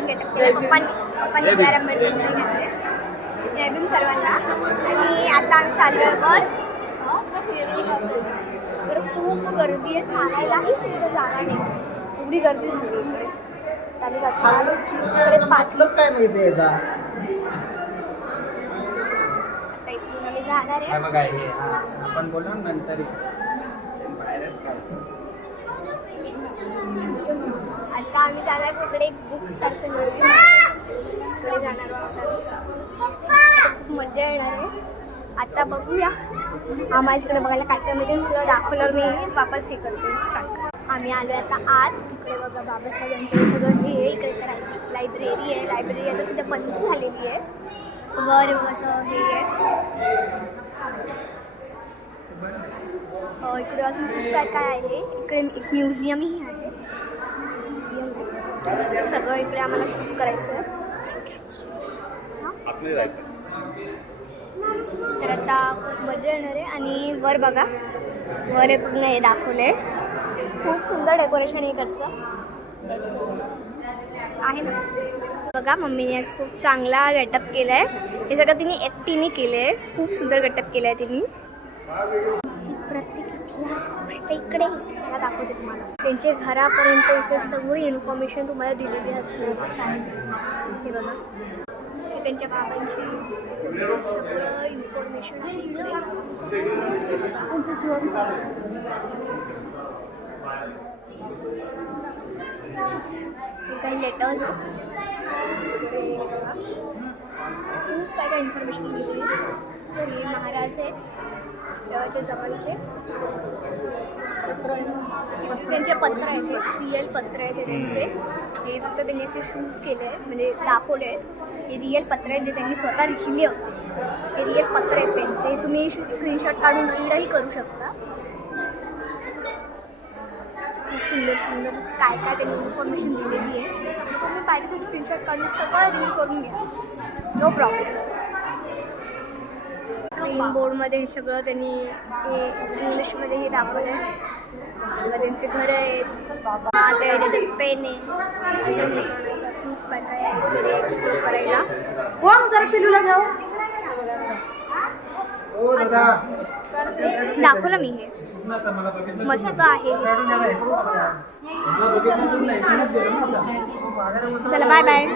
छान गेटअप केलं. पप्पांनी बी आर आंबेडकर घेतले. जय भीम सर्वांना. आणि आता आम्ही चाललोय वर. इकडे खूप गर्दी आहे, चालायलाही सुद्धा जागा नाही, एवढी गर्दी झाली इकडे. त्याने जातो मतलब काय माहिती आहे का? आता इथून आम्ही जाणार आहे. बघा हे आपण बोललो नंतर आता आम्ही जाणार तिकडे एक बुक सारखं नवीन तिकडे जाणार आहोत. खूप मजा येणार आहे. आता बघूया आम्हाला तिकडे बघायला काय काय मिळेल. तुला दाखवल्यावर मी वापस हे करते सांग. आम्ही आलो आता आत. इकडे बघा बाबासाहेबांचं सगळं हे आहे. इकडे तर लायब्ररी आहे. लायब्ररी आता सध्या बंद झालेली आहे. वर असं हे आहे. इकडे अजून खूप काय काय आहे. इकडे एक म्युझियमही आहे. सगळं इकडे आम्हाला शूट करायचं आहे. तर आता खूप मजा येणार आहे. आणि वर बघा, वर एक पूर्ण हे दाखवलंय. खूप सुंदर डेकोरेशन इकडचं आहे ना. बघा मम्मीने आज खूप चांगला गेटअप केला आहे. हे सगळं तिने एकटीने केलं आहे. खूप सुंदर गेटअप केलं आहे तिने. प्रत्येक इतिहास गोष्ट इकडे मला दाखवते तुम्हाला. त्यांच्या घरापर्यंत इथे सगळी इन्फॉर्मेशन तुम्हाला दिलेली असते. हे बघा, हे त्यांच्या बाबांची सगळं इन्फॉर्मेशन आहे इकडे. काही लेटर्स खूप काय काय इन्फॉर्मेशन दिलेली. तर हे महाराज आहेत देवाच्या जवळचे. त्यांचे पत्र आहेत, रिअल पत्र आहेत त्यांचे. हे फक्त त्यांनी असे शूट केले आहे, म्हणजे दाखवले आहेत. हे रिअल पत्र आहेत जे त्यांनी स्वतः लिहिले होते. हे रिअल पत्र आहेत त्यांचे. तुम्ही स्क्रीनशॉट काढून रीडही करू शकता. खूप सुंदर सुंदर काय काय त्यांनी इन्फॉर्मेशन दिलेली आहे. तुम्ही पाहिजे तो स्क्रीनशॉट काढून सगळं रीड करून घ्या, नो प्रॉब्लेम. ग्रीन बोर्डमध्ये हे सगळं त्यांनी हे इंग्लिशमध्ये हे दाखवलं आहे. त्यांचे घर आहेत, त्याचे पेन आहे. खूप काय एक्सप्लोर करायला. कोण जरा पिलूला जाऊ दाखवलं मी. हे मस्त आहे. चला बाय बाय.